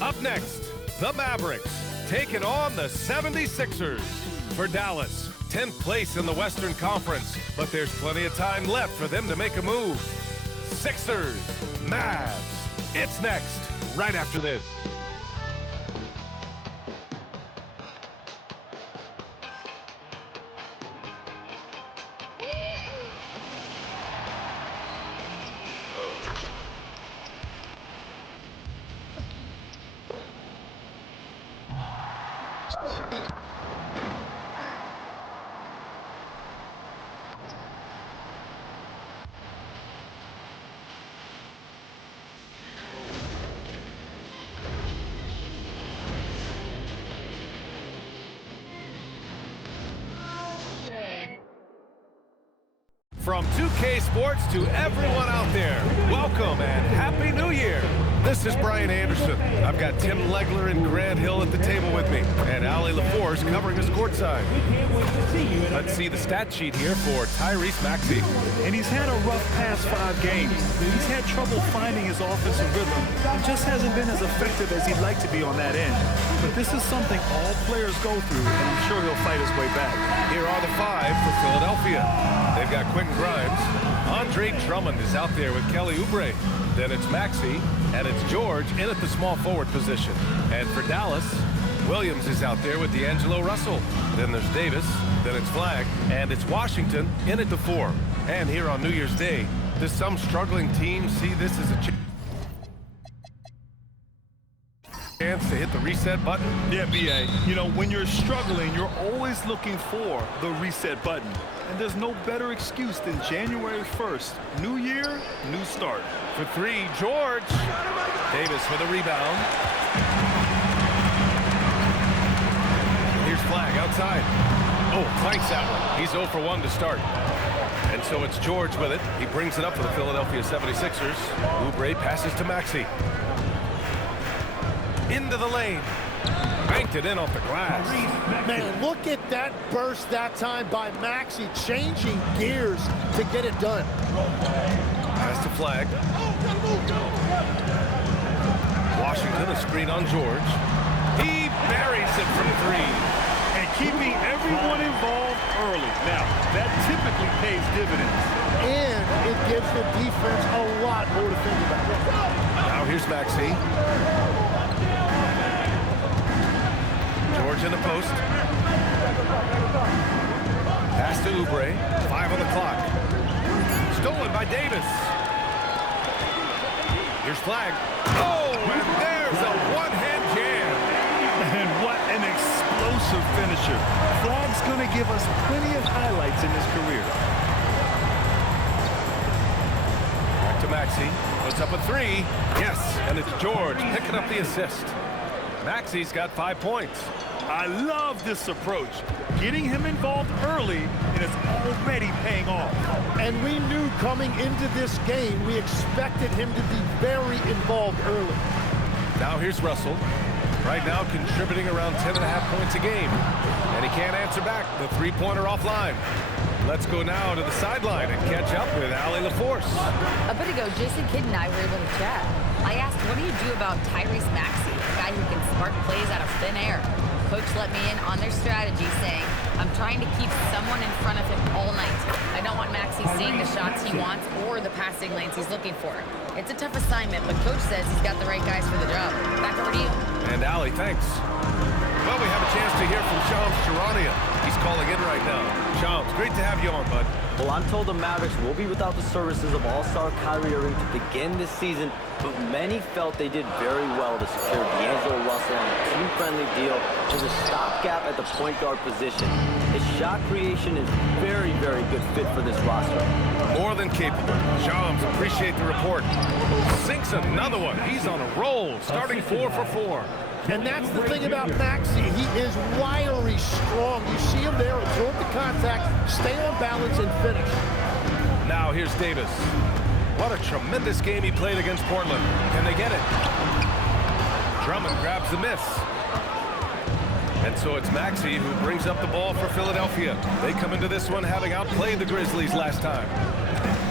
Up next, the Mavericks taking on the 76ers. For Dallas, 10th place in the Western Conference, but there's plenty of time left for them to make a move. Sixers, Mavs. It's next, right after this. From 2K Sports to everyone out there, welcome and Happy New Year. This is Brian Anderson. I've got Tim Legler and Grant Hill at the table with me, and Ali LaForce covering us courtside. Let's see the stat sheet here for Tyrese Maxey. And he's had a rough past 5 games. He's had trouble finding his offensive rhythm and just hasn't been as effective as he'd like to be on that end. But this is something all players go through, and I'm sure he'll fight his way back. Here are the 5 for Philadelphia. They've got Quentin Grimes. Andre Drummond is out there with Kelly Oubre. Then it's Maxey, and it's George in at the small forward position. And for Dallas, Williams is out there with D'Angelo Russell. Then there's Davis, then it's Flagg, and it's Washington in at the 4. And here on New Year's Day, does some struggling teams see this as a chance to hit the reset button? Yeah, B.A. You know, when you're struggling, you're always looking for the reset button. And there's no better excuse than January 1st. New year, new start. For 3, George. Davis with a rebound. Here's Flagg outside. Oh, clanks that one. He's 0 for 1 to start. And so it's George with it. He brings it up for the Philadelphia 76ers. Oubre passes to Maxey. Into the lane. Banked it in off the glass. Man, look at that burst that time by Maxey, changing gears to get it done. Pass to Flagg. Washington, a screen on George. He buries it from 3. And keeping everyone involved early. Now, that typically pays dividends. And it gives the defense a lot more to think about. Now here's Maxey. George in the post. Pass to Oubre. 5 on the clock. Stolen by Davis. Here's Flagg. Oh, and there's a one-hand jam. And what an explosive finisher. Flagg's going to give us plenty of highlights in his career. Back to Maxey. Puts up a 3. Yes, and it's George picking up the assist. Maxey's got 5 points. I love this approach. Getting him involved early, and it's already paying off. And we knew coming into this game, we expected him to be very involved early. Now here's Russell. Right now contributing around 10.5 points a game. And he can't answer back. The 3-pointer offline. Let's go now to the sideline and catch up with Ali LaForce. A bit ago, Jason Kidd and I were able to chat. I asked, what do you do about Tyrese Maxey, a guy who can spark plays out of thin air? Coach let me in on their strategy, saying, I'm trying to keep someone in front of him all night. I don't want Maxey seeing the shots he wants or the passing lanes he's looking for. It's a tough assignment, but Coach says he's got the right guys for the job. Back over to you. And Ali, thanks. Well, we have a chance to hear from Shams Charania. He's calling in right now. Shams, great to have you on, bud. Well, I'm told the Mavericks will be without the services of All-Star Kyrie Irving to begin this season, but many felt they did very well to secure D'Angelo Russell on a team-friendly deal as a stopgap at the point guard position. His shot creation is very, very good fit for this roster. More than capable. Shams, appreciate the report. Sinks another one. He's on a roll, starting 4 for 4. And that's the thing about Maxey. He is wiry, strong. You see him there, absorb the contact, stay on balance, and finish. Now here's Davis. What a tremendous game he played against Portland. Can they get it? Drummond grabs the miss. And so it's Maxey who brings up the ball for Philadelphia. They come into this one having outplayed the Grizzlies last time.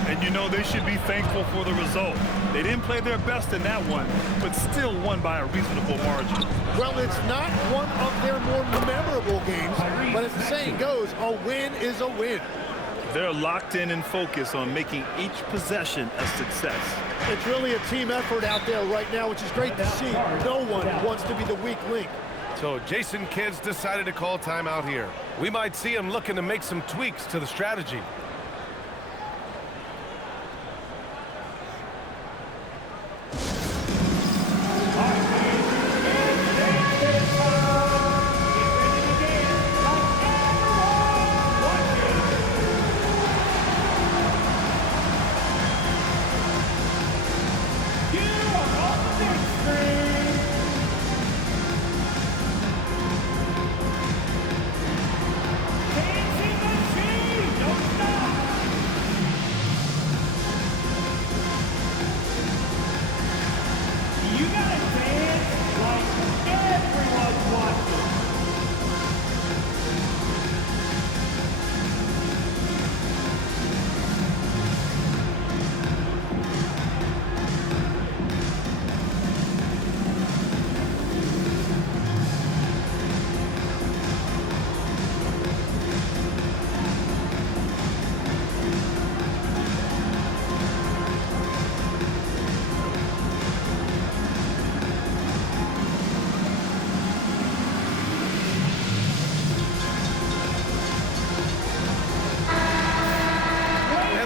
And you know they should be thankful for the result. They didn't play their best in that one, but still won by a reasonable margin. Well, it's not one of their more memorable games, but as the saying goes, a win is a win. They're locked in and focused on making each possession a success. It's really a team effort out there right now, which is great to see. No one wants to be the weak link. So Jason Kidd's decided to call timeout here. We might see him looking to make some tweaks to the strategy.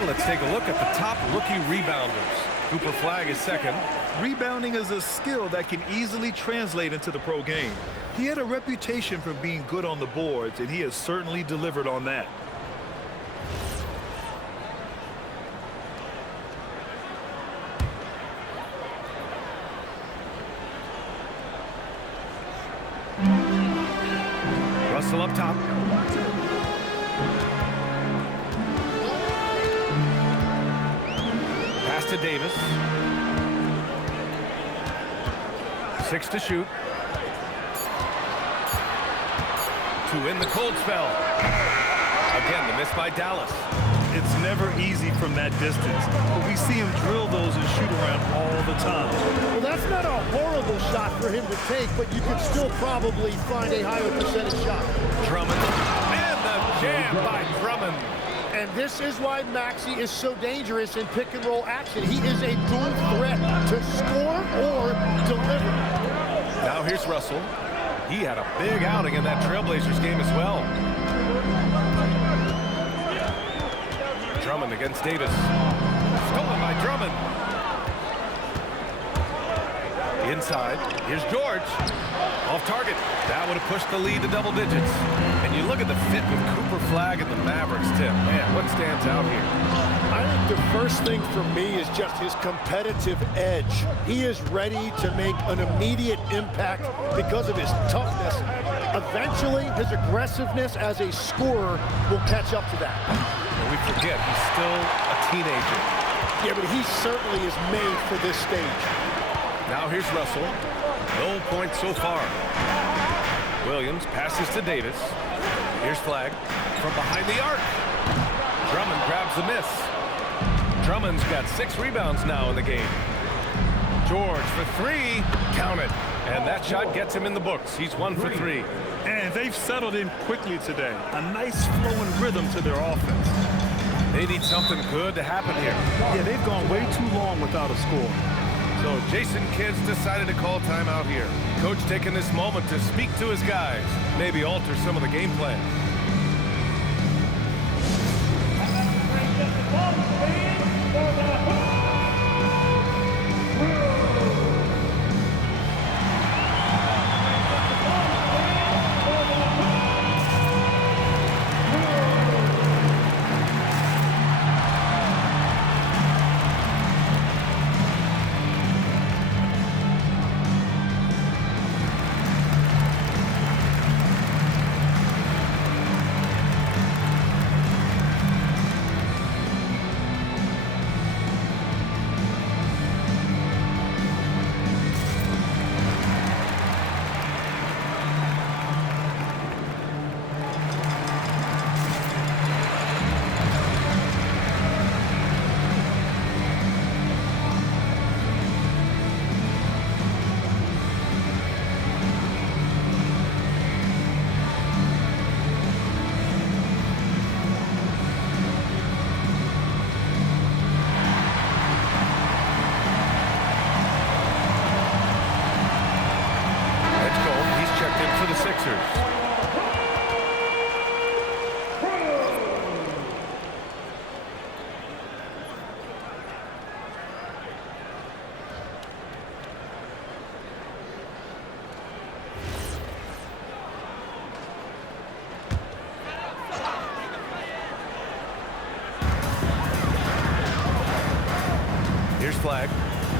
Let's take a look at the top rookie rebounders. Cooper Flagg is second. Rebounding is a skill that can easily translate into the pro game. He had a reputation for being good on the boards, and he has certainly delivered on that. Russell up top. Pass to Davis. 6 to shoot. To win the cold spell. Again, the miss by Dallas. It's never easy from that distance, but we see him drill those and shoot around all the time. Well, that's not a horrible shot for him to take, but you could still probably find a higher percentage shot. Drummond. And the jam by Drummond. And this is why Maxey is so dangerous in pick-and-roll action. He is a dual threat to score or deliver. Now here's Russell. He had a big outing in that Trailblazers game as well. Drummond against Davis. Stolen by Drummond. Inside. Here's George. Off target. That would have pushed the lead to double digits. And you look at the fit with Cooper Flagg and the Mavericks, Tim. Man, what stands out here? I think the first thing for me is just his competitive edge. He is ready to make an immediate impact because of his toughness. Eventually, his aggressiveness as a scorer will catch up to that. And we forget, he's still a teenager. Yeah, but he certainly is made for this stage. Now here's Russell. No points so far. Williams passes to Davis. Here's Flagg from behind the arc. Drummond grabs the miss. Drummond's got 6 rebounds now in the game. George for 3. Count it. And that shot gets him in the books. He's 1 for 3. And they've settled in quickly today. A nice flowing rhythm to their offense. They need something good to happen here. Yeah, they've gone way too long without a score. So Jason Kidd's decided to call timeout here. Coach taking this moment to speak to his guys, maybe alter some of the game plan.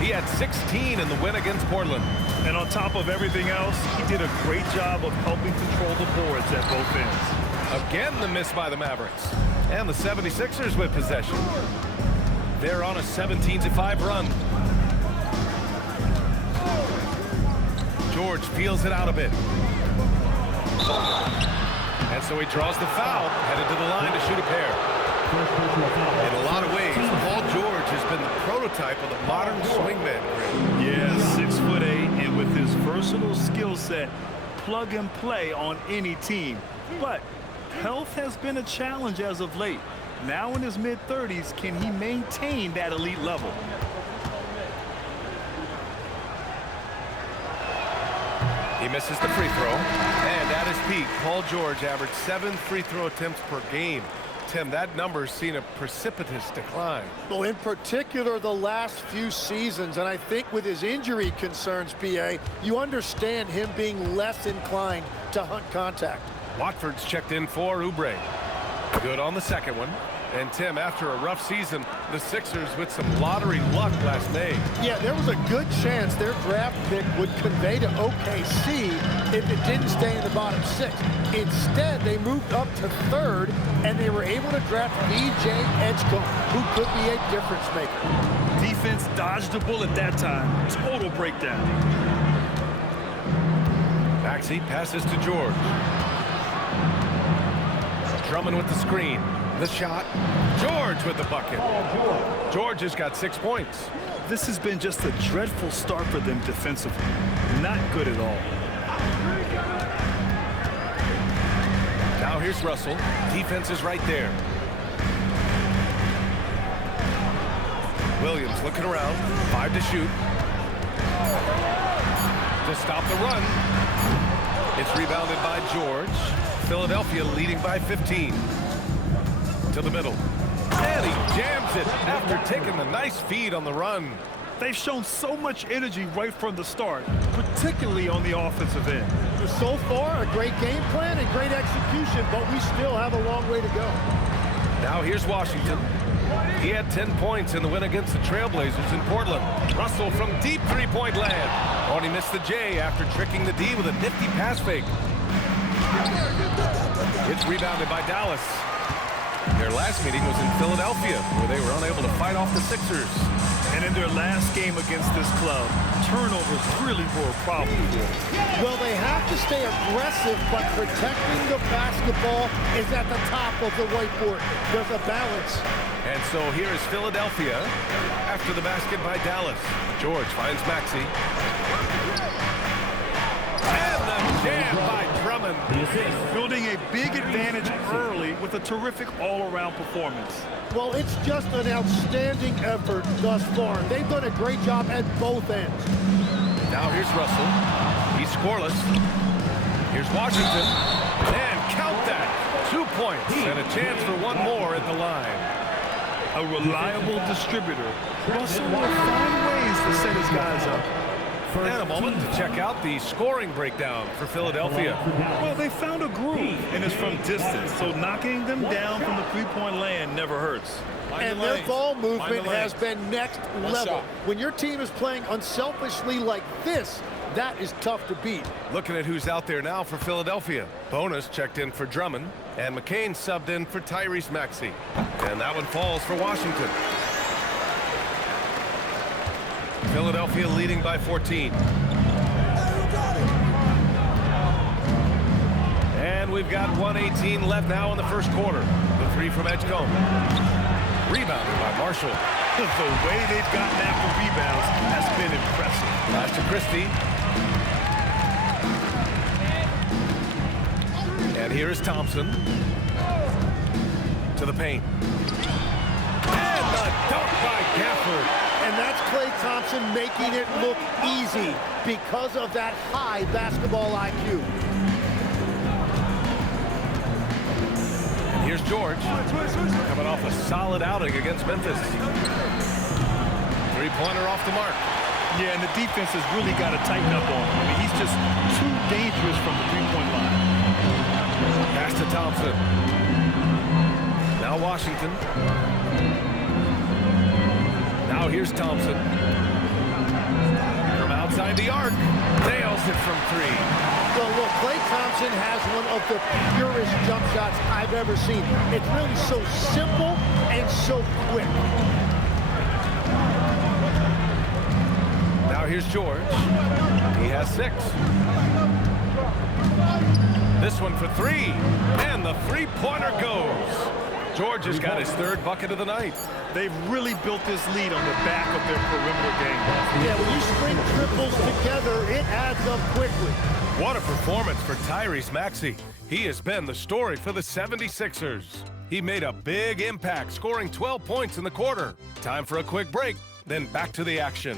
He had 16 in the win against Portland. And on top of everything else, he did a great job of helping control the boards at both ends. Again, the miss by the Mavericks. And the 76ers with possession. They're on a 17-5 run. George peels it out a bit. And so he draws the foul, headed to the line to shoot a pair. In a lot of ways, Paul George has been the prototype of the modern swingman. Yeah, 6'8", and with his versatile skill set, plug and play on any team. But health has been a challenge as of late. Now in his mid-30s, can he maintain that elite level? He misses the free throw. And at his peak, Paul George averaged 7 free throw attempts per game. Tim, that number's seen a precipitous decline. Well, in particular, the last few seasons, and I think with his injury concerns, B.A., you understand him being less inclined to hunt contact. Watford's checked in for Oubre. Good on the second one. And Tim, after a rough season, the Sixers with some lottery luck last May. Yeah, there was a good chance their draft pick would convey to OKC if it didn't stay in the bottom 6. Instead, they moved up to 3rd, and they were able to draft VJ Edgecombe, who could be a difference maker. Defense dodged a bullet that time. Total breakdown. Maxey passes to George. Drummond with the screen. The shot. George with the bucket. George has got 6 points. This has been just a dreadful start for them defensively. Not good at all. Now here's Russell. Defense is right there. Williams looking around. 5 to shoot. To stop the run. It's rebounded by George. Philadelphia leading by 15. To the middle. And he jams it after taking the nice feed on the run. They've shown so much energy right from the start, particularly on the offensive end. So far, a great game plan and great execution, but we still have a long way to go. Now here's Washington. He had 10 points in the win against the Trailblazers in Portland. Russell from deep three-point land. Oh, and he missed the J after tricking the D with a nifty pass fake. It's rebounded by Dallas. Their last meeting was in Philadelphia, where they were unable to fight off the Sixers. And in their last game against this club, turnovers really were a problem for them. Well, they have to stay aggressive, but protecting the basketball is at the top of the whiteboard. There's a balance. And so here is Philadelphia after the basket by Dallas. George finds Maxey. And the jam by Drummond. Building a big advantage early with a terrific all-around performance. Well, it's just an outstanding effort thus far. They've done a great job at both ends. Now here's Russell. He's scoreless. Here's Washington. And count that. 2 points and a chance for one more at the line. A reliable distributor. Russell will find ways to set his guys up. And a moment to check out the scoring breakdown for Philadelphia. Well, they found a groove, and it's from distance, so knocking them down from the three-point land never hurts. And their ball movement has been next level. When your team is playing unselfishly like this, that is tough to beat. Looking at who's out there now for Philadelphia. Bonus checked in for Drummond, and McCain subbed in for Tyrese Maxey. And that one falls for Washington. Philadelphia leading by 14. And we've got 1:18 left now in the first quarter. The three from Edgecombe. Rebounded by Marshall. The way they've gotten after rebounds has been impressive. Pass to Christie. And here is Thompson. To the paint. And the dunk by Gafford. And that's Klay Thompson making it look easy because of that high basketball IQ. And here's George, coming off a solid outing against Memphis. Three-pointer off the mark. Yeah, and the defense has really got to tighten up on him. I mean, he's just too dangerous from the three-point line. Pass to Thompson. Now Washington. Now here's Thompson. behind the arc. Nails it from 3. So look, Klay Thompson has one of the purest jump shots I've ever seen. It's really so simple and so quick. Now here's George. He has 6. This one for 3. And the three-pointer goes. George has got his 3rd bucket of the night. They've really built this lead on the back of their perimeter game. Yeah, when you string triples together, it adds up quickly. What a performance for Tyrese Maxey. He has been the story for the 76ers. He made a big impact, scoring 12 points in the quarter. Time for a quick break, then back to the action.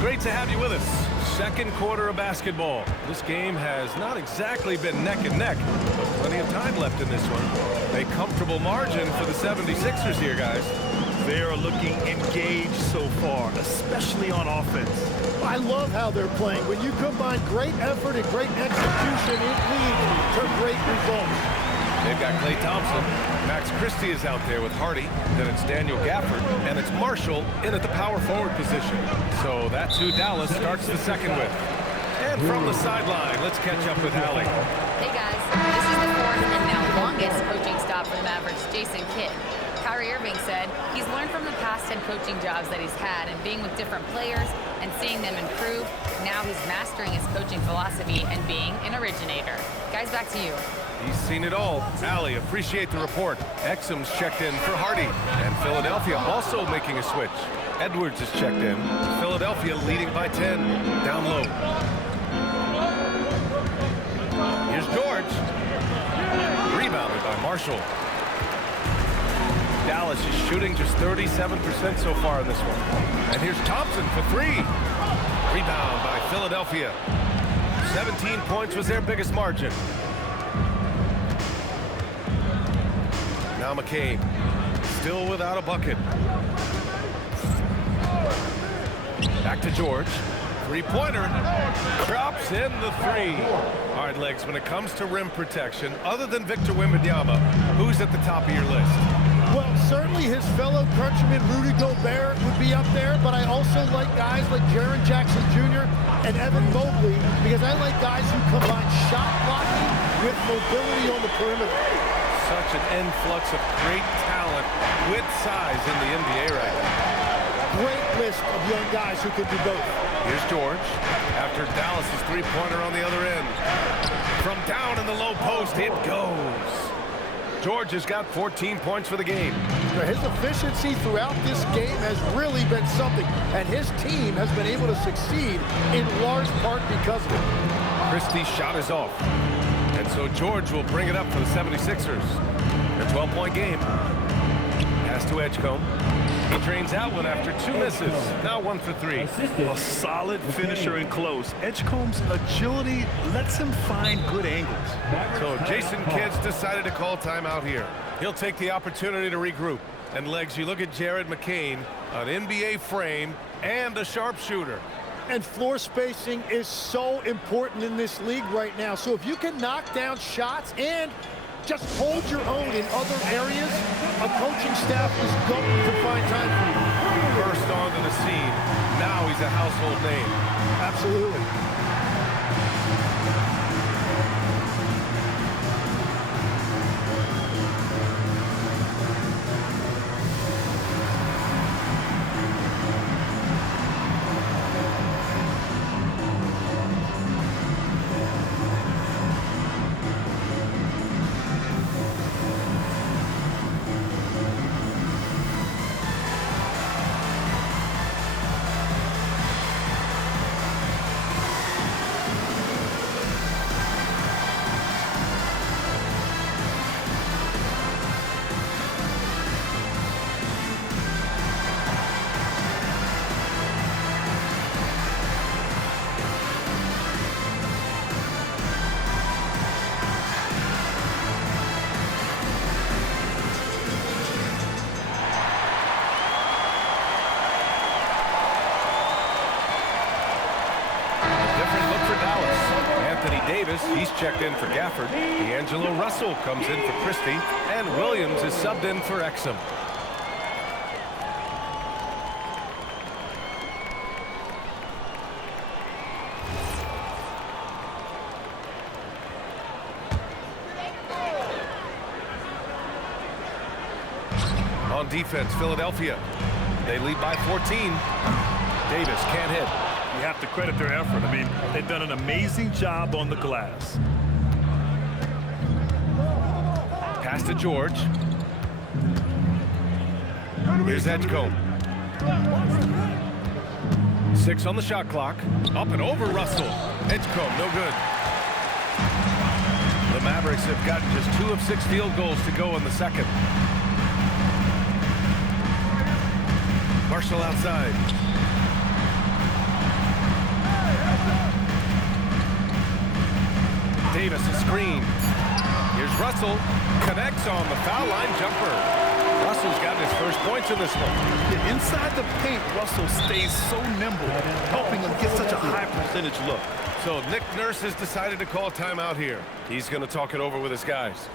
Great to have you with us. Second quarter of basketball. This game has not exactly been neck and neck, but plenty of time left in this one. A comfortable margin for the 76ers here, guys. They are looking engaged so far, especially on offense. I love how they're playing. When you combine great effort and great execution, it leads to great results. They've got Klay Thompson. Max Christie is out there with Hardy. Then it's Daniel Gafford. And it's Marshall in at the power forward position. So that's who Dallas starts the second with. And from the sideline, let's catch up with Allie. Hey guys, this is the 4th and now longest coaching stop for the Mavericks, Jason Kidd. Kyrie Irving said he's learned from the past 10 coaching jobs that he's had and being with different players and seeing them improve. Now he's mastering his coaching philosophy and being an originator. Guys, back to you. He's seen it all. Allie, appreciate the report. Exum's checked in for Hardy. And Philadelphia also making a switch. Edwards is checked in. Philadelphia leading by 10. Down low. Here's George. Rebounded by Marshall. Dallas is shooting just 37% so far in this one. And here's Thompson for 3. Rebound by Philadelphia. 17 points was their biggest margin. Now McCain, still without a bucket. Back to George. Three-pointer. Drops in the 3. All right, Legs, when it comes to rim protection, other than Victor Wembanyama, who's at the top of your list? Well, certainly his fellow countryman Rudy Gobert would be up there, but I also like guys like Jaren Jackson Jr. and Evan Mobley because I like guys who combine shot blocking with mobility on the perimeter. Such an influx of great talent with size in the NBA right now. Great list of young guys who can do both. Here's George after Dallas's three-pointer on the other end. From down in the low post, it goes. George has got 14 points for the game. His efficiency throughout this game has really been something, and his team has been able to succeed in large part because of it. Christie's shot is off. And so George will bring it up for the 76ers. A 12-point game. Pass to Edgecombe. He drains that one after 2 misses. Now 1 for 3. A solid finisher in close. Edgecombe's agility lets him find good angles. So Jason Kidd's decided to call timeout here. He'll take the opportunity to regroup. And Legs, you look at Jared McCain, an NBA frame and a sharpshooter. And floor spacing is so important in this league right now. So if you can knock down shots and just hold your own in other areas, a coaching staff is going to find time for you. First onto the scene. Now he's a household name. Absolutely. Davis, he's checked in for Gafford. D'Angelo Russell comes in for Christie. And Williams is subbed in for Exum. On defense, Philadelphia. They lead by 14. Davis can't hit. You have to credit their effort. I mean, they've done an amazing job on the glass. Pass to George. Here's Edgecombe. 6 on the shot clock. Up and over Russell. Edgecombe, no good. The Mavericks have gotten just 2 of 6 field goals to go in the second. Marshall outside. Davis a screen. Here's Russell. Connects on the foul line jumper. Russell's got his first points in this one. Yeah, inside the paint, Russell stays so nimble, helping him get such a high percentage look. So Nick Nurse has decided to call timeout here. He's going to talk it over with his guys.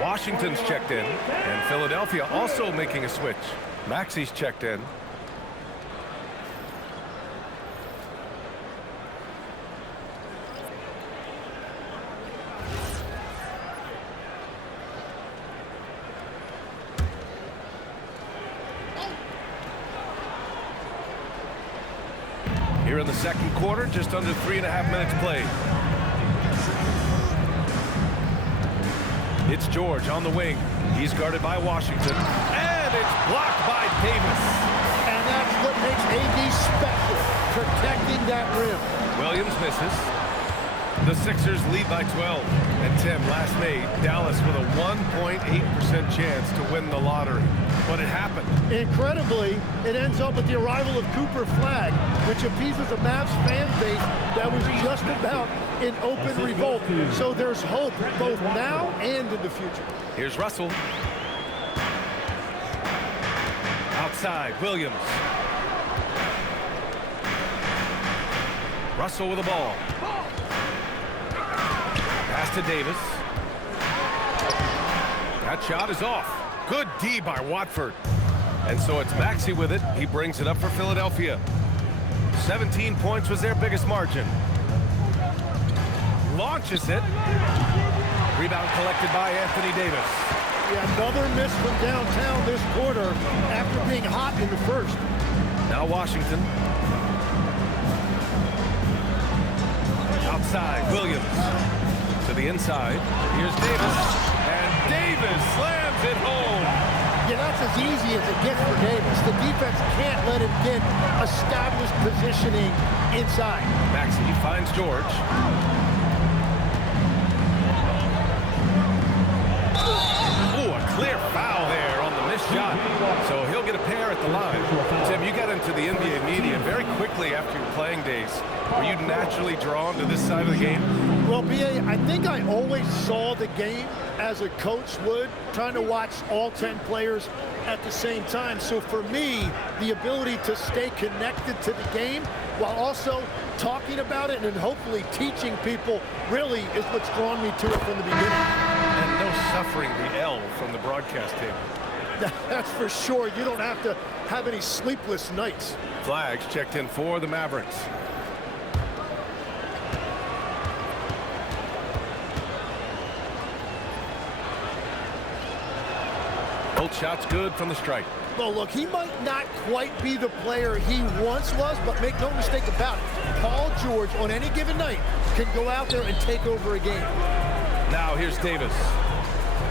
Washington's checked in, and Philadelphia also making a switch. Maxi's checked in. Here in the second quarter, just under 3.5 minutes played. It's George on the wing. He's guarded by Washington. And it's blocked by Davis. And that's what makes AD special, protecting that rim. Williams misses. The Sixers lead by 12. And Tim, last May, Dallas with a 1.8% chance to win the lottery. But it happened. Incredibly, it ends up with the arrival of Cooper Flagg, which appeases a Mavs fan base that was just about in open revolt. So there's hope both now and in the future. Here's Russell. Outside, Williams. Russell with the ball. Pass to Davis. That shot is off. Good D by Watford. And so it's Maxey with it. He brings it up for Philadelphia. 17 points was their biggest margin. Launches it. Rebound collected by Anthony Davis. Yeah, another miss from downtown this quarter after being hot in the first. Now Washington. Outside, Williams. To the inside. Here's Davis. And Davis slams it home. Yeah, that's as easy as it gets for Davis. The defense can't let him get established positioning inside. Maxey finds George. Ooh, a clear foul there on the missed shot. So he'll get a pair at the line. Tim, you got into the NBA media very quickly after your playing days. Were you naturally drawn to this side of the game? Well, B.A., I think I always saw the game as a coach would, trying to watch all 10 players at the same time. So for me, the ability to stay connected to the game while also talking about it and hopefully teaching people really is what's drawn me to it from the beginning. And no suffering the L from the broadcast table. That's for sure. You don't have to have any sleepless nights. Flags checked in for the Mavericks. Both shots good from the stripe. Well, look, he might not quite be the player he once was, but make no mistake about it. Paul George, on any given night, can go out there and take over a game. Now here's Davis.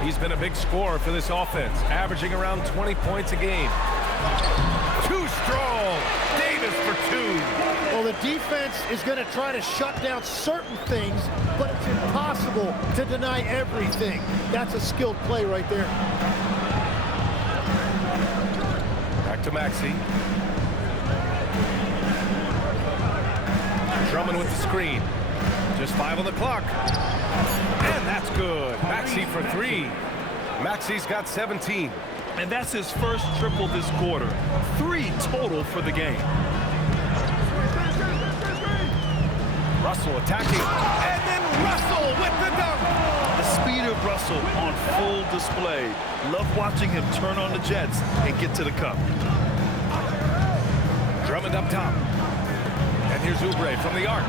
He's been a big scorer for this offense, averaging around 20 points a game. Too strong. Davis for two. Well, the defense is going to try to shut down certain things, but it's impossible to deny everything. That's a skilled play right there. Back to Maxey. Drummond with the screen. Just 5 on the clock. And that's good. Maxey for 3. Maxey's got 17. And that's his first triple this quarter. 3 total for the game. Russell attacking. And then Russell with the dunk. The speed of Russell on full display. Love watching him turn on the jets and get to the cup. Drummond up top. And here's Oubre from the arc.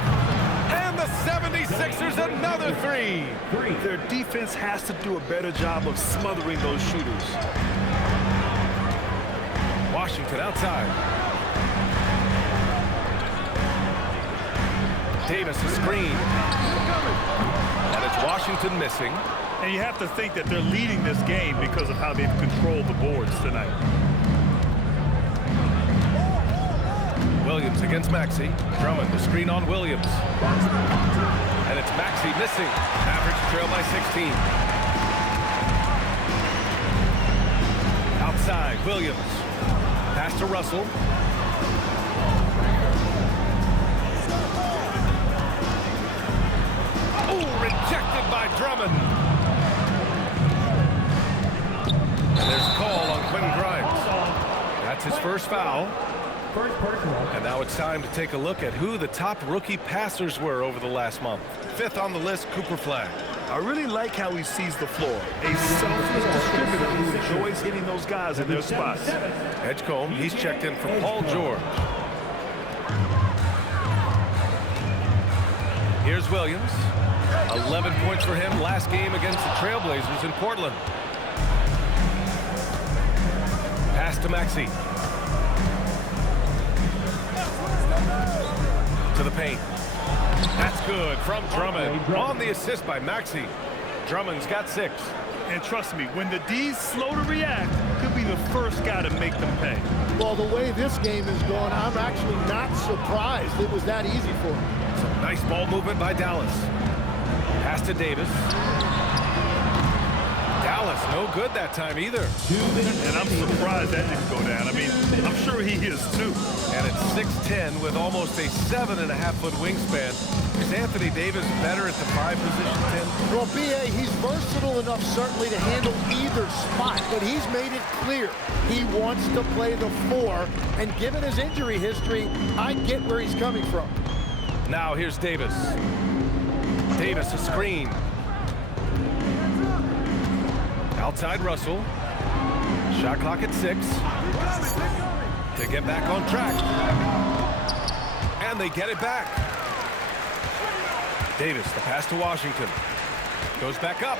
And the 76ers another 3. Their defense has to do a better job of smothering those shooters. Washington outside. Davis a screen. And it's Washington missing. And you have to think that they're leading this game because of how they've controlled the boards tonight. Williams against Maxey. Drummond the screen on Williams. And it's Maxey missing. Mavericks trail by 16. Outside, Williams. Pass to Russell. Oh, rejected by Drummond. And there's a call on Quentin Grimes. That's his first foul. And now it's time to take a look at who the top rookie passers were over the last month. 5th on the list, Cooper Flag. I really like how he sees the floor. A selfless distributor who enjoys hitting those guys in their spots. Edgecombe, he's checked in for Paul George. Here's Williams. 11 points for him last game against the Trailblazers in Portland. Pass to Maxey. To the paint. That's good from Drummond. On the assist by Maxey. Drummond's got 6. And trust me, when the D's slow to react, he'll be the first guy to make them pay. Well, the way this game is going, I'm actually not surprised it was that easy for him. Some nice ball movement by Dallas. Pass to Davis. Dallas, no good that time either. And I'm surprised that didn't go down. I mean, I'm sure he is too. And at 6'10", with almost a 7.5-foot wingspan, is Anthony Davis better at the 5 position, Tim? Well, B.A., he's versatile enough certainly to handle either spot, but he's made it clear he wants to play the 4, and given his injury history, I get where he's coming from. Now here's Davis. Davis a screen. Outside Russell. Shot clock at 6. To get back on track. And they get it back. Davis, the pass to Washington. Goes back up.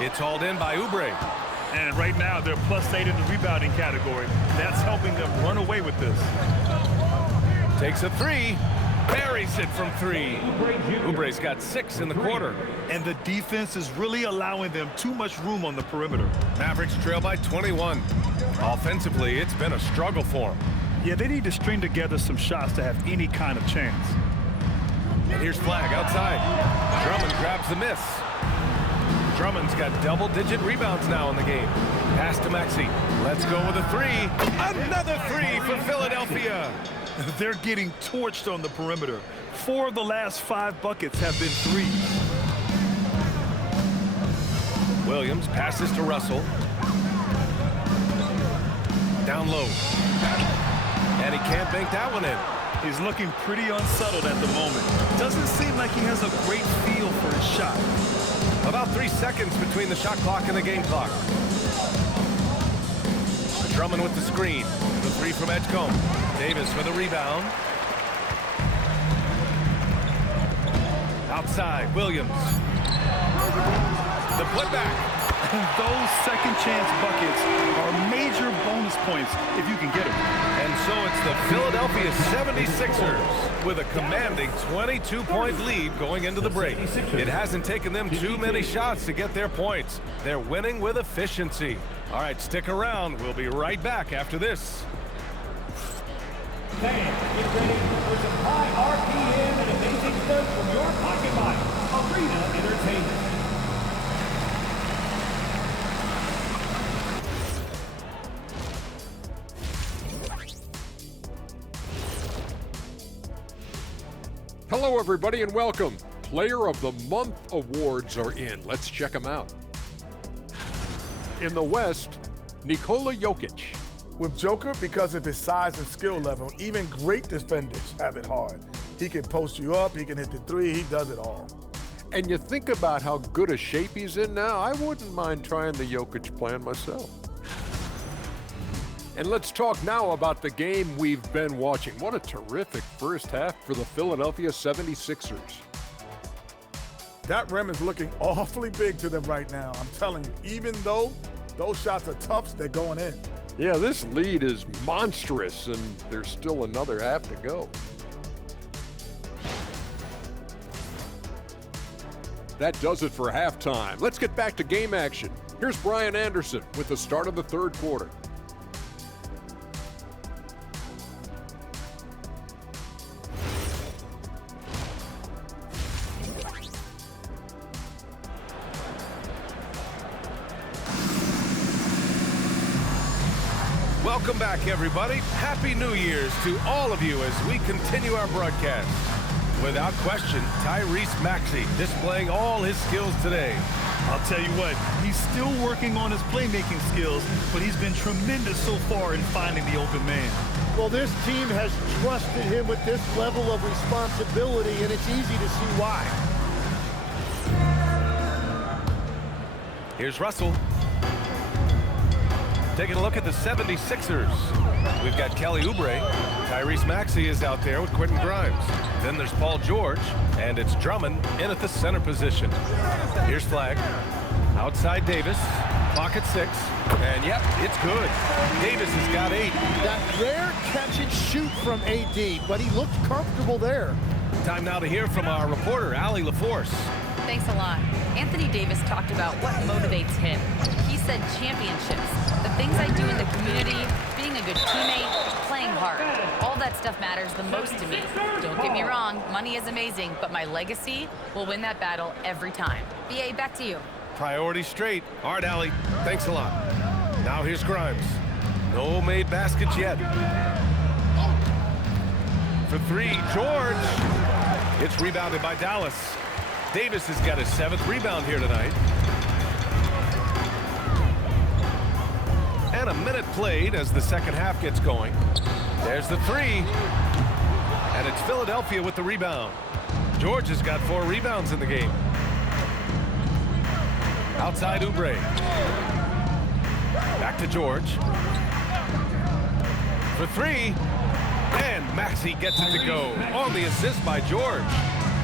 It's hauled in by Oubre. And right now, they're +8 in the rebounding category. That's helping them run away with this. Takes a 3. Buries it from 3. Oubre's got 6 in the quarter. And the defense is really allowing them too much room on the perimeter. Mavericks trail by 21. Offensively, it's been a struggle for them. Yeah, they need to string together some shots to have any kind of chance. And here's Flag outside. Drummond grabs the miss. Drummond's got double-digit rebounds now in the game. Pass to Maxey. Let's go with a 3. Another 3 for Philadelphia. They're getting torched on the perimeter. 4 of the last 5 buckets have been 3s. Williams passes to Russell. Down low. And he can't bank that one in. He's looking pretty unsettled at the moment. Doesn't seem like he has a great feel for his shot. About 3 seconds between the shot clock and the game clock. Drummond with the screen. The three from Edgecombe. Davis with a rebound. Outside, Williams. The putback. And those second chance buckets are major bonus points if you can get them. And so it's the Philadelphia 76ers with a commanding 22-point lead going into the break. It hasn't taken them too many shots to get their points. They're winning with efficiency. All right, stick around. We'll be right back after this. Fans, get ready for some high RPM and amazing stuff from your pocket mine, Arena Entertainment. Hello, everybody, and welcome. Player of the Month awards are in. Let's check them out. In the West, Nikola Jokic. With Joker, because of his size and skill level, even great defenders have it hard. He can post you up, he can hit the three, he does it all. And you think about how good a shape he's in now, I wouldn't mind trying the Jokic plan myself. And let's talk now about the game we've been watching. What a terrific first half for the Philadelphia 76ers. That rim is looking awfully big to them right now. I'm telling you, even though those shots are tough, they're going in. Yeah, this lead is monstrous, and there's still another half to go. That does it for halftime. Let's get back to game action. Here's Brian Anderson with the start of the third quarter. Welcome back, everybody. Happy New Year's to all of you as we continue our broadcast. Without question, Tyrese Maxey displaying all his skills today. I'll tell you what, he's still working on his playmaking skills, but he's been tremendous so far in finding the open man. Well, this team has trusted him with this level of responsibility, and it's easy to see why. Here's Russell. Taking a look at the 76ers. We've got Kelly Oubre. Tyrese Maxey is out there with Quentin Grimes. Then there's Paul George, and it's Drummond in at the center position. Here's Flagg. Outside Davis. Pocket 6. And yep, it's good. Davis has got 8. That rare catch and shoot from AD, but he looked comfortable there. Time now to hear from our reporter, Allie LaForce. Thanks a lot. Anthony Davis talked about what motivates him. He said championships, the things I do in the community, being a good teammate, playing hard. All that stuff matters the most to me. Don't get me wrong, money is amazing, but my legacy will win that battle every time. BA, back to you. Priority straight. All right, Allie. Thanks a lot. Now here's Grimes. No made baskets yet. For 3, George. It's rebounded by Dallas. Davis has got his 7th rebound here tonight. And a minute played as the second half gets going. There's the 3. And it's Philadelphia with the rebound. George has got 4 rebounds in the game. Outside Oubre. Back to George. For 3. And Maxey gets it to go on the assist by George.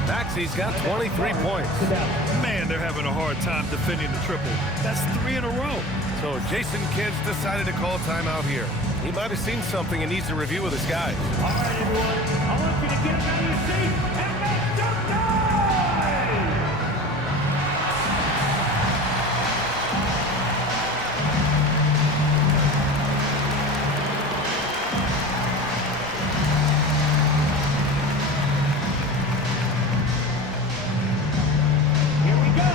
Maxey's got 23 points. Man, they're having a hard time defending the triple. That's 3 in a row. So Jason Kidd's decided to call timeout here. He might have seen something and needs a review with his guys. All right, everyone, I want you to get ready to see and make some noise! Here we go.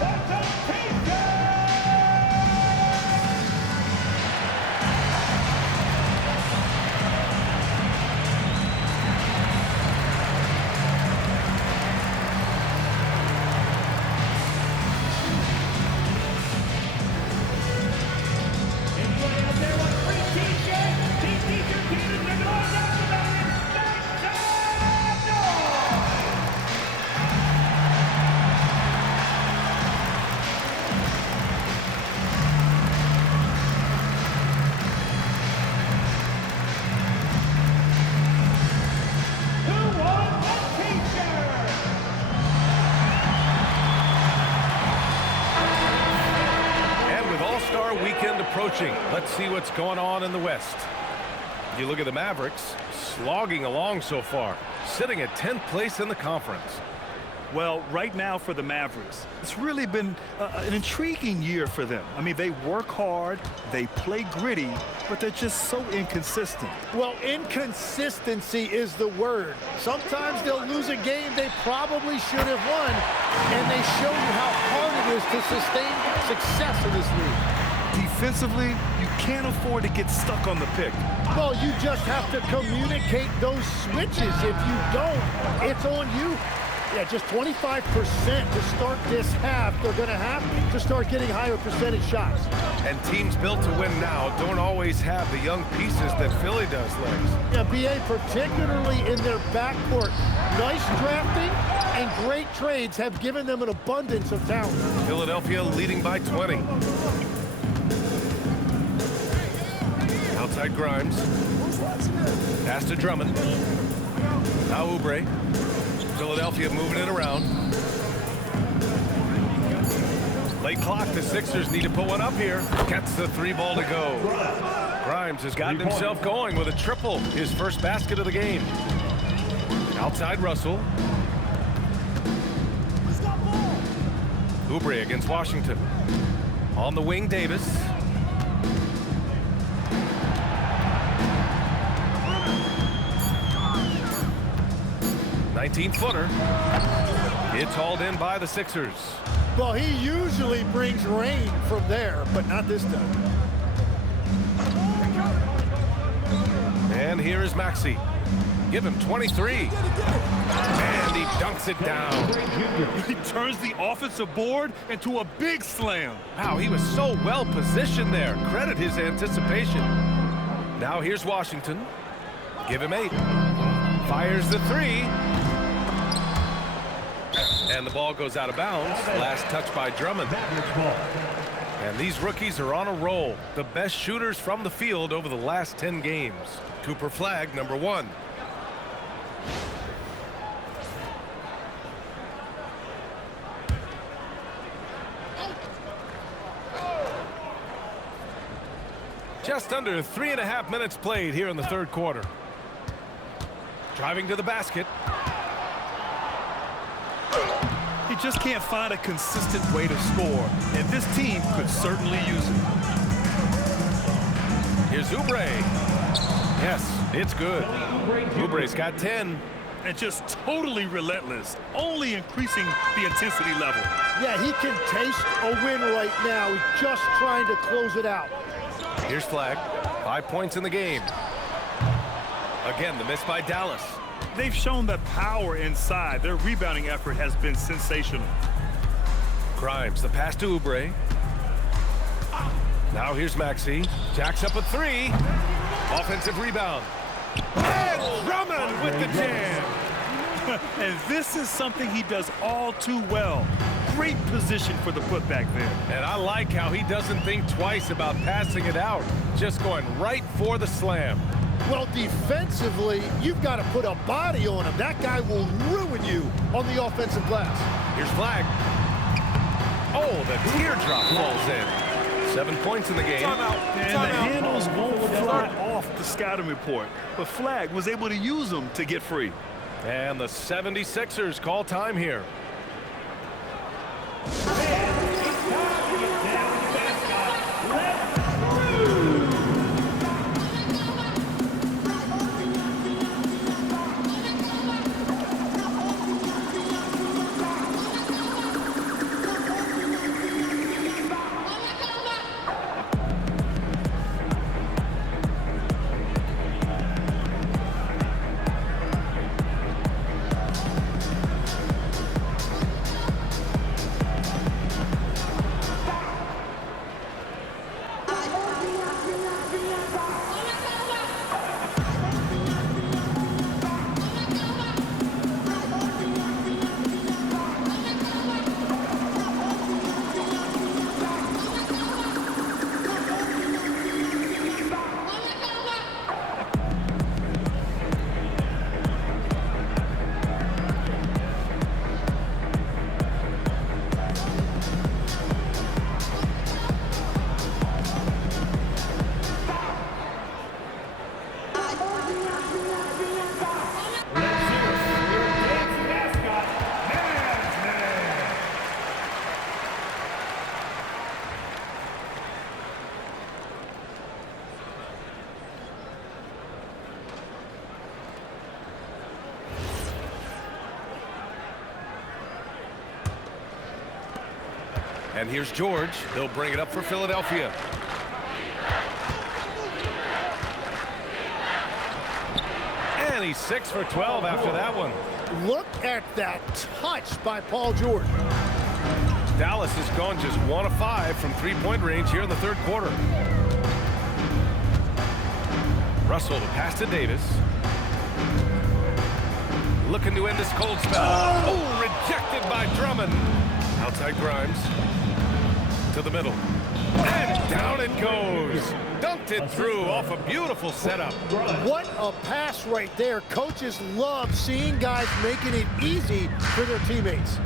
Time for some pizza! coaching. Let's see what's going on in the West. You look at the Mavericks, slogging along so far, sitting at 10th place in the conference. Well, right now for the Mavericks, it's really been an intriguing year for them. I mean, they work hard, they play gritty, but they're just so inconsistent. Well, inconsistency is the word. Sometimes they'll lose a game they probably should have won, and they show you how hard it is to sustain success in this league. Defensively, you can't afford to get stuck on the pick. Well, you just have to communicate those switches. If you don't, it's on you. Yeah, just 25% to start this half. They're going to have to start getting higher percentage shots. And teams built to win now don't always have the young pieces that Philly does, Legs. Yeah, BA, particularly in their backcourt. Nice drafting and great trades have given them an abundance of talent. Philadelphia leading by 20. Outside Grimes. Pass to Drummond. Now Oubre. Philadelphia moving it around. Late clock, the Sixers need to put one up here. Gets the 3 ball to go. Grimes has gotten himself going with a triple, his first basket of the game. Outside Russell. Oubre against Washington. On the wing, Davis. Footer. It's hauled in by the Sixers. Well, he usually brings rain from there, but not this time. And here is Maxey. Give him 23. And he dunks it down. He turns the offensive board into a big slam. Wow, he was so well positioned there. Credit his anticipation. Now here's Washington. Give him 8. Fires the 3. And the ball goes out of bounds. Last touch by Drummond. And these rookies are on a roll. The best shooters from the field over the last 10 games. Cooper Flag, number 1. Just under 3.5 minutes played here in the third quarter. Driving to the basket. He just can't find a consistent way to score, and this team could certainly use it. Here's Oubre. Yes, it's good. Oubre's got 10. And just totally relentless, only increasing the intensity level. Yeah, he can taste a win right now. He's just trying to close it out. Here's Flag. 5 points in the game. Again, the miss by Dallas. They've shown that power inside. Their rebounding effort has been sensational. Grimes, the pass to Oubre. Now here's Maxey. Jacks up a 3. Offensive rebound. And Drummond with the jam. And this is something he does all too well. Great position for the putback there. And I like how he doesn't think twice about passing it out. Just going right for the slam. Well, defensively, you've got to put a body on him. That guy will ruin you on the offensive glass. Here's Flag. Oh, the teardrop falls in. 7 points in the game. And the handles won't fly off the scouting report. But Flag was able to use them to get free. And the 76ers call time here. And here's George. He'll bring it up for Philadelphia. And he's 6 for 12 after that one. Look at that touch by Paul George. Dallas has gone just 1 of 5 from three-point range here in the third quarter. Russell to pass to Davis. Looking to end this cold spell. Oh, rejected by Drummond. Outside Grimes. To the middle. And down it goes. Dunked it through off a beautiful setup. What a pass right there. Coaches love seeing guys making it easy for their teammates.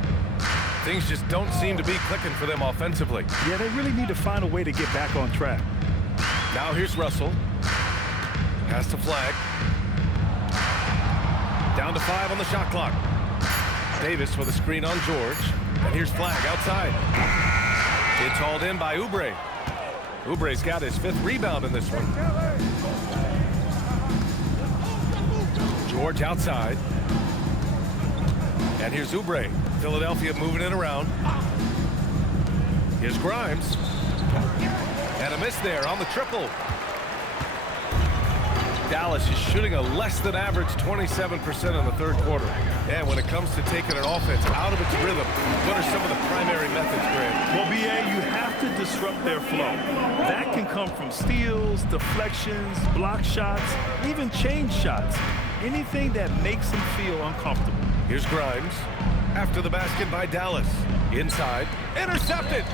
Things just don't seem to be clicking for them offensively. Yeah, they really need to find a way to get back on track. Now here's Russell. Pass to Flag. Down to 5 on the shot clock. Davis with a screen on George. And here's Flag outside. It's hauled in by Oubre. Oubre's got his 5th rebound in this one. George outside. And here's Oubre. Philadelphia moving it around. Here's Grimes. And a miss there on the triple. Dallas is shooting a less than average 27% in the third quarter. And when it comes to taking an offense out of its rhythm, what are some of the primary methods, Grant? Well, BA, you have to disrupt their flow. That can come from steals, deflections, block shots, even change shots. Anything that makes them feel uncomfortable. Here's Grimes. After the basket by Dallas. Inside. Intercepted.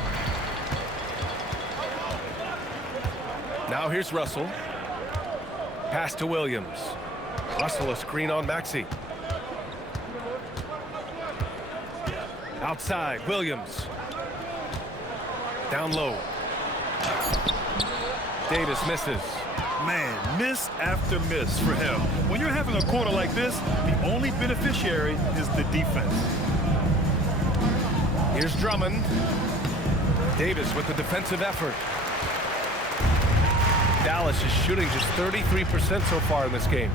Now here's Russell. Pass to Williams. Russell a screen on Maxey. Outside, Williams. Down low. Davis misses. Man, miss after miss for him. When you're having a quarter like this, the only beneficiary is the defense. Here's Drummond. Davis with the defensive effort. Dallas is shooting just 33% so far in this game.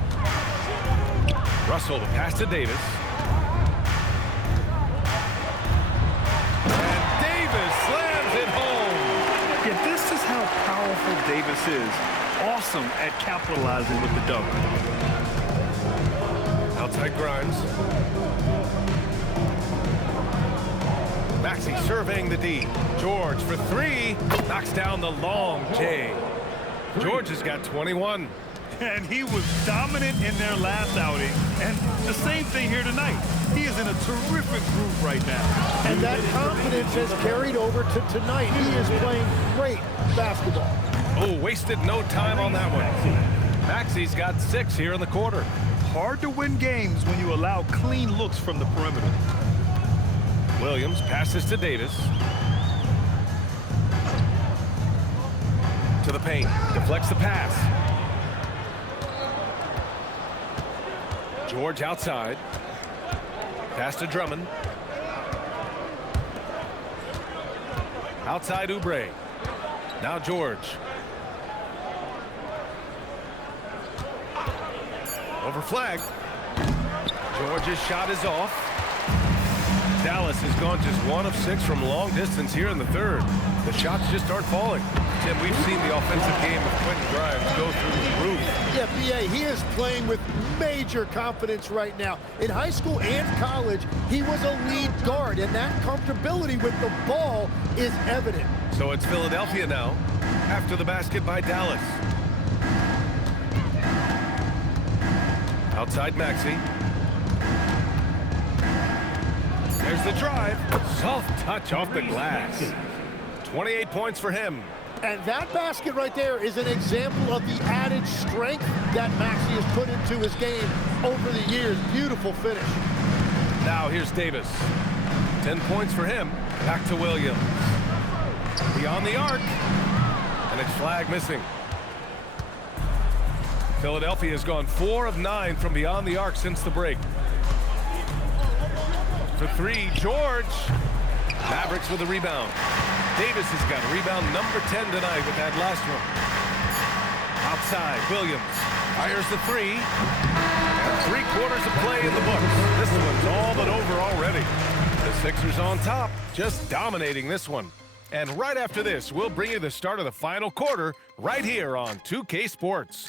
Russell to pass to Davis. And Davis slams it home. Yeah, this is how powerful Davis is. Awesome at capitalizing with the dunk. Outside Grimes. Maxey surveying the D. George for 3. Knocks down the long J. George has got 21. And he was dominant in their last outing. And the same thing here tonight. He is in a terrific groove right now. And that confidence has carried over to tonight. He is playing great basketball. Oh, wasted no time on that one. Maxey's got 6 here in the quarter. Hard to win games when you allow clean looks from the perimeter. Williams passes to Davis. To the paint. Deflects the pass. George outside. Pass to Drummond. Outside Oubre. Now George. Over Flag. George's shot is off. Dallas has gone just 1 of 6 from long distance here in the third. The shots just aren't falling. Tim, we've seen the offensive game of Quentin Grimes go through the roof. Yeah, B.A., he is playing with major confidence right now. In high school and college, he was a lead guard, and that comfortability with the ball is evident. So it's Philadelphia now, after the basket by Dallas. Outside Maxey. There's the drive. Soft touch off the glass. 28 points for him. And that basket right there is an example of the added strength that Maxey has put into his game over the years. Beautiful finish. Now here's Davis. 10 points for him. Back to Williams. Beyond the arc. And it's Flag missing. Philadelphia has gone 4 of 9 from beyond the arc since the break. For 3, George. Mavericks with a rebound. Davis has got rebound number 10 tonight with that last one. Outside, Williams fires the 3. And 3/4 of play in the books. This one's all but over already. The Sixers on top, just dominating this one. And right after this, we'll bring you the start of the final quarter right here on 2K Sports.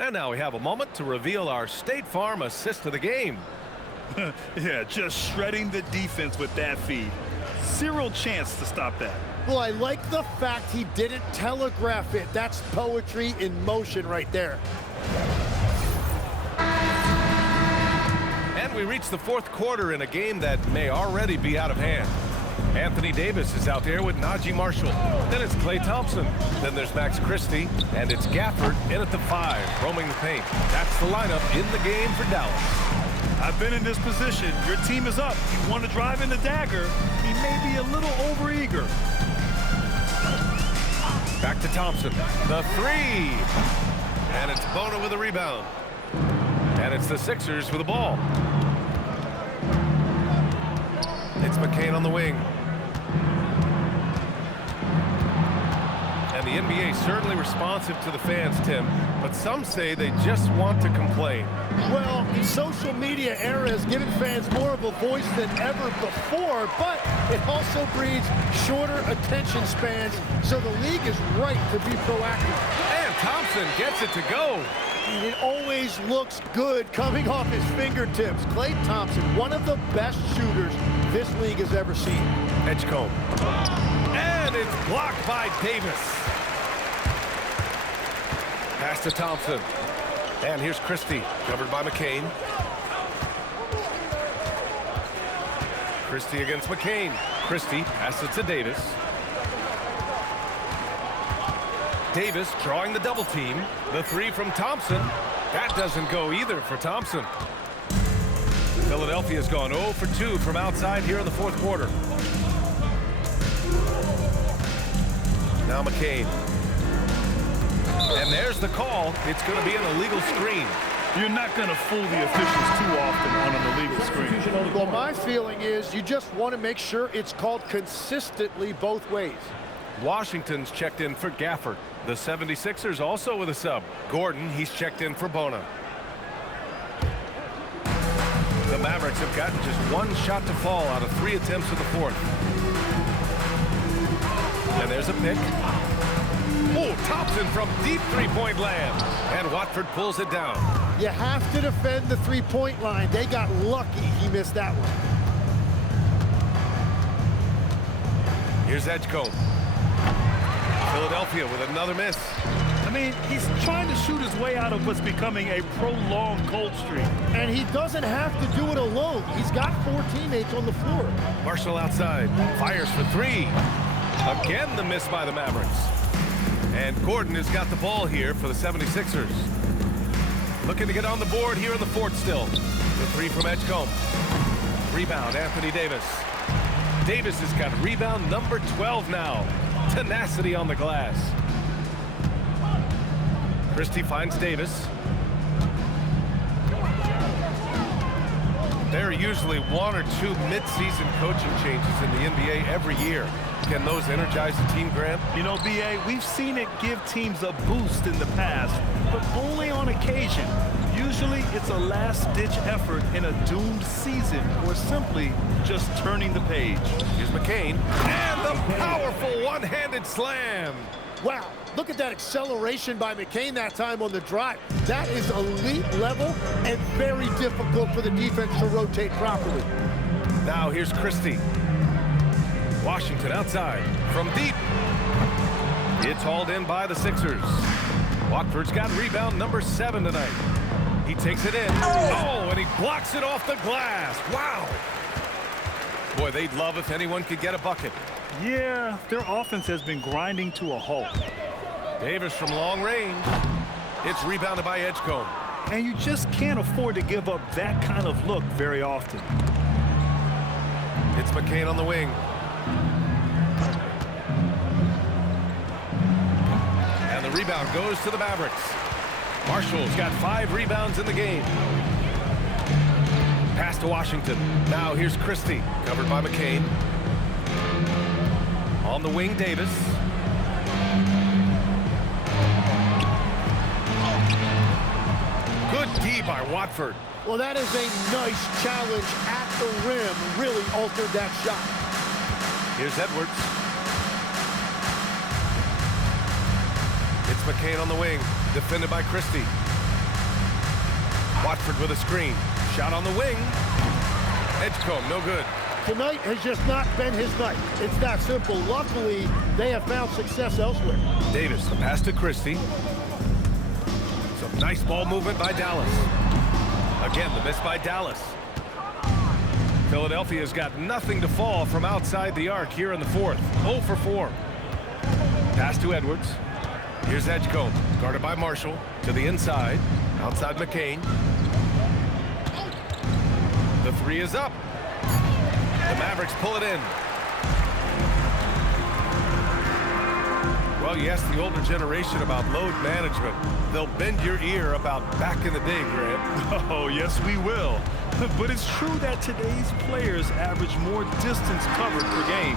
And now we have a moment to reveal our State Farm assist of the game. Yeah, just shredding the defense with that feed. Zero chance to stop that. Well, I like the fact he didn't telegraph it. That's poetry in motion right there. And we reach the fourth quarter in a game that may already be out of hand. Anthony Davis is out there with Najee Marshall. Then it's Klay Thompson. Then there's Max Christie. And it's Gafford in at the 5, roaming the paint. That's the lineup in the game for Dallas. I've been in this position. Your team is up. You want to drive in the dagger. He may be a little overeager. Back to Thompson. The 3. And it's Bona with a rebound. And it's the Sixers with the ball. It's McCain on the wing. And the NBA certainly responsive to the fans, Tim, but some say they just want to complain. Well, the social media era has given fans more of a voice than ever before, but it also breeds shorter attention spans, so the league is right to be proactive. And Thompson gets it to go. And it always looks good coming off his fingertips. Klay Thompson, one of the best shooters this league has ever seen. Edgecombe. And it's blocked by Davis. Pass to Thompson. And here's Christie, covered by McCain. Christie against McCain. Christie passes it to Davis. Davis drawing the double team. The 3 from Thompson. That doesn't go either for Thompson. Philadelphia's gone 0 for 2 from outside here in the fourth quarter. Now McCain. And there's the call. It's going to be an illegal screen. You're not going to fool the officials too often on an illegal screen. Well, my feeling is you just want to make sure it's called consistently both ways. Washington's checked in for Gafford. The 76ers also with a sub. Gordon, he's checked in for Bona. The Mavericks have gotten just 1 shot to fall out of 3 attempts in the fourth. And there's a pick. Oh, Thompson from deep three-point land. And Watford pulls it down. You have to defend the three-point line. They got lucky he missed that one. Here's Edgecombe. Philadelphia with another miss. I mean, he's trying to shoot his way out of what's becoming a prolonged cold streak. And he doesn't have to do it alone. He's got 4 teammates on the floor. Marshall outside. Fires for 3. Again, the miss by the Mavericks. And Gordon has got the ball here for the 76ers. Looking to get on the board here in the fourth still. The 3 from Edgecombe. Rebound, Anthony Davis. Davis has got rebound number 12 now. Tenacity on the glass. Christie finds Davis. There are usually 1 or 2 mid-season coaching changes in the NBA every year. Can those energize the team, Grant? You know, B.A., we've seen it give teams a boost in the past, but only on occasion. Usually it's a last-ditch effort in a doomed season or simply just turning the page. Here's McCain. And the powerful one-handed slam. Wow, look at that acceleration by McCain that time on the drive. That is elite level and very difficult for the defense to rotate properly. Now here's Christie. Washington outside from deep. It's hauled in by the Sixers. Watford's got rebound number 7 tonight. He takes it in. Oh, and he blocks it off the glass. Wow. Boy, they'd love if anyone could get a bucket. Yeah, their offense has been grinding to a halt. Davis from long range. It's rebounded by Edgecombe. And you just can't afford to give up that kind of look very often. It's McCain on the wing. the rebound goes to the Mavericks. Marshall's got 5 rebounds in the game. Pass to Washington. Now here's Christie, covered by McCain. On the wing, Davis. Good D by Watford. Well, that is a nice challenge at the rim. Really altered that shot. Here's Edwards. It's McCain on the wing, defended by Christie. Watford with a screen. Shot on the wing. Edgecombe, no good. Tonight has just not been his night. It's that simple. Luckily, they have found success elsewhere. Davis, the pass to Christie. Some nice ball movement by Dallas. Again, the miss by Dallas. Philadelphia's got nothing to fall from outside the arc here in the fourth. 0 for 4. Pass to Edwards. Here's Edgecombe, guarded by Marshall. To the inside, outside McCain. The 3 is up. The Mavericks pull it in. Well, you ask the older generation about load management. They'll bend your ear about back in the day, Grant. Oh, yes, we will. But it's true that today's players average more distance covered per game,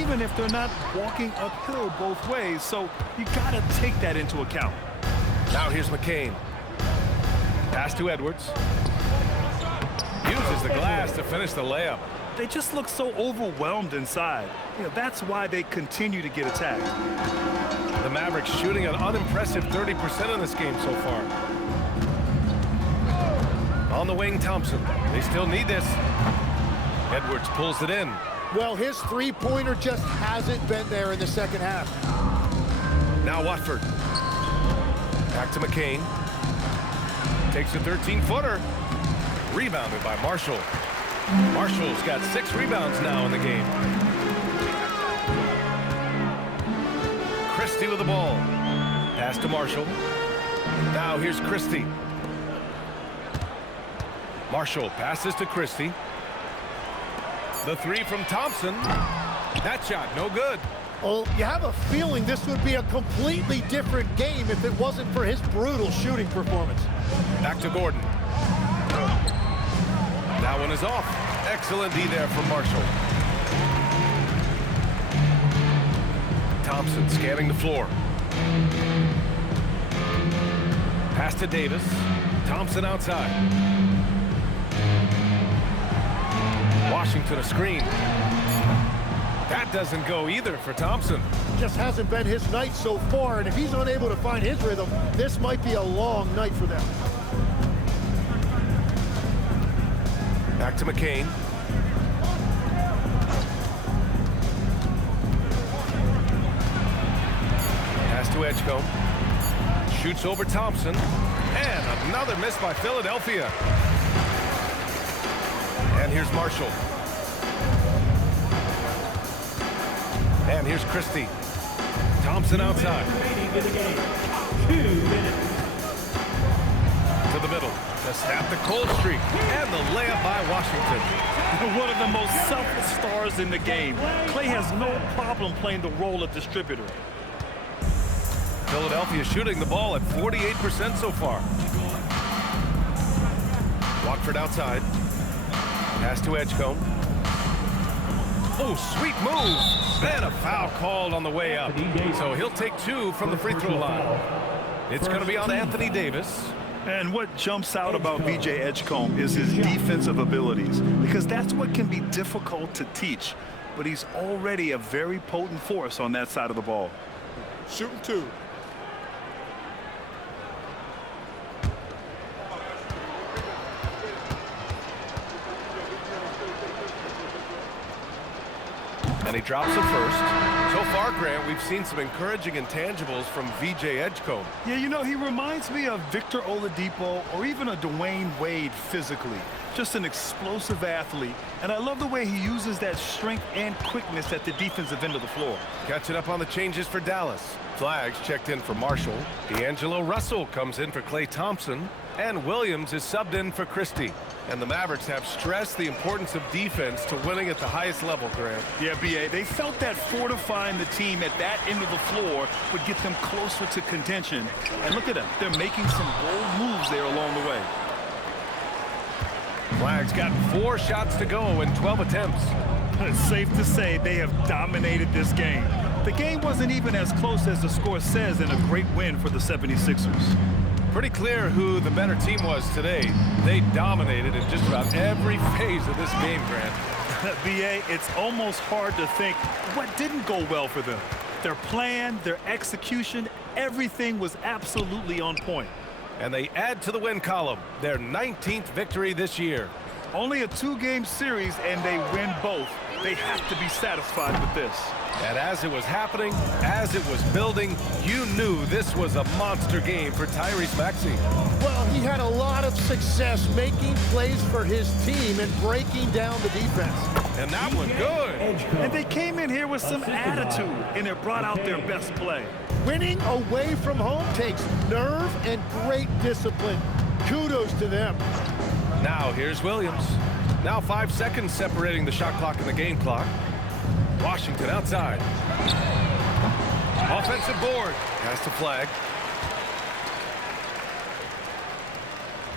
even if they're not walking uphill both ways. So you got to take that into account. Now here's McCain. Pass to Edwards. Uses the glass to finish the layup. They just look so overwhelmed inside. That's why they continue to get attacked. The Mavericks shooting an unimpressive 30% in this game so far. On the wing, Thompson. They still need this. Edwards pulls it in. Well, his three-pointer just hasn't been there in the second half. Now Watford. Back to McCain. Takes a 13-footer. Rebounded by Marshall. Marshall's got 6 rebounds now in the game. Christie with the ball. Pass to Marshall. Now here's Christie. Marshall passes to Christie. The 3 from Thompson. That shot, no good. Well, you have a feeling this would be a completely different game if it wasn't for his brutal shooting performance. Back to Gordon. That one is off. Excellent D there from Marshall. Thompson scanning the floor. Pass to Davis. Thompson outside. Washington a screen. That doesn't go either for Thompson. Just hasn't been his night so far, and if he's unable to find his rhythm, this might be a long night for them. Back to McCain. Pass to Edgecombe. Shoots over Thompson. And another miss by Philadelphia. And here's Marshall. And here's Christie. Thompson outside. Remaining in the game. 2 minutes. To the middle. To snap the cold streak. And the layup by Washington. One of the most selfless stars in the game. Clay has no problem playing the role of distributor. Philadelphia shooting the ball at 48% so far. Watford outside. Pass to Edgecombe. Oh, sweet move. And a foul called on the way up. So he'll take 2 from the free throw line. It's going to be on Anthony Davis. And what jumps out about VJ Edgecombe is his defensive abilities, because that's what can be difficult to teach. But he's already a very potent force on that side of the ball. Shooting 2. And he drops it first. So far, Grant, we've seen some encouraging intangibles from VJ Edgecombe. Yeah, he reminds me of Victor Oladipo or even a Dwayne Wade physically. Just an explosive athlete. And I love the way he uses that strength and quickness at the defensive end of the floor. Catching up on the changes for Dallas. Flags checked in for Marshall. D'Angelo Russell comes in for Klay Thompson. And Williams is subbed in for Christie. And the Mavericks have stressed the importance of defense to winning at the highest level, Grant. Yeah, B.A., they felt that fortifying the team at that end of the floor would get them closer to contention. And look at them. They're making some bold moves there along the way. Flag's got 4 shots to go in 12 attempts. It's safe to say they have dominated this game. The game wasn't even as close as the score says in a great win for the 76ers. Pretty clear who the better team was today. They dominated in just about every phase of this game, Grant. B.A., it's almost hard to think what didn't go well for them. Their plan, their execution, everything was absolutely on point. And they add to the win column, their 19th victory this year. Only a 2-game series, and they win both. They have to be satisfied with this. And as it was happening, as it was building, you knew this was a monster game for Tyrese Maxey. Well, he had a lot of success making plays for his team and breaking down the defense. And that one good. And they came in here with some attitude, and it brought out their best play. Winning away from home takes nerve and great discipline. Kudos to them. Now here's Williams. Now 5 seconds separating the shot clock and the game clock. Washington outside. Offensive board. Has to flag.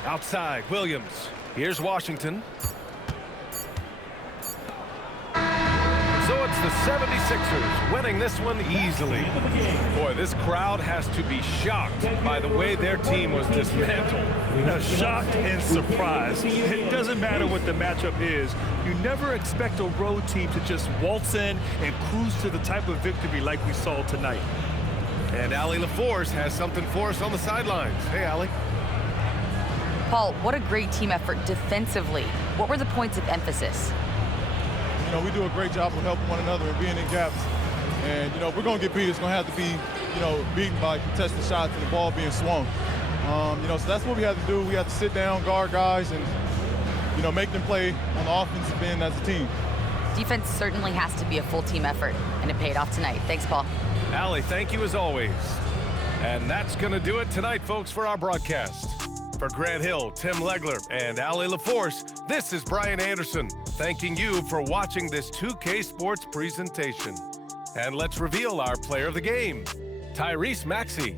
Outside, Williams. Here's Washington. So it's the 76ers winning this one easily. Boy, this crowd has to be shocked by the way their team was dismantled. Shocked and surprised. It doesn't matter what the matchup is. You never expect a road team to just waltz in and cruise to the type of victory like we saw tonight. And Allie LaForce has something for us on the sidelines. Hey, Allie. Paul, what a great team effort defensively. What were the points of emphasis? You know, we do a great job of helping one another and being in gaps. And, you know, if we're going to get beat, it's going to have to be, you know, beaten by contested shots and the ball being swung. You know, so that's what we have to do. We have to sit down, guard guys, and, you know, make them play on the offensive end as a team. Defense certainly has to be a full team effort, and it paid off tonight. Thanks, Paul. Allie, thank you as always. And that's going to do it tonight, folks, for our broadcast. For Grant Hill, Tim Legler, and Allie LaForce, this is Brian Anderson, thanking you for watching this 2K Sports presentation. And let's reveal our player of the game, Tyrese Maxey.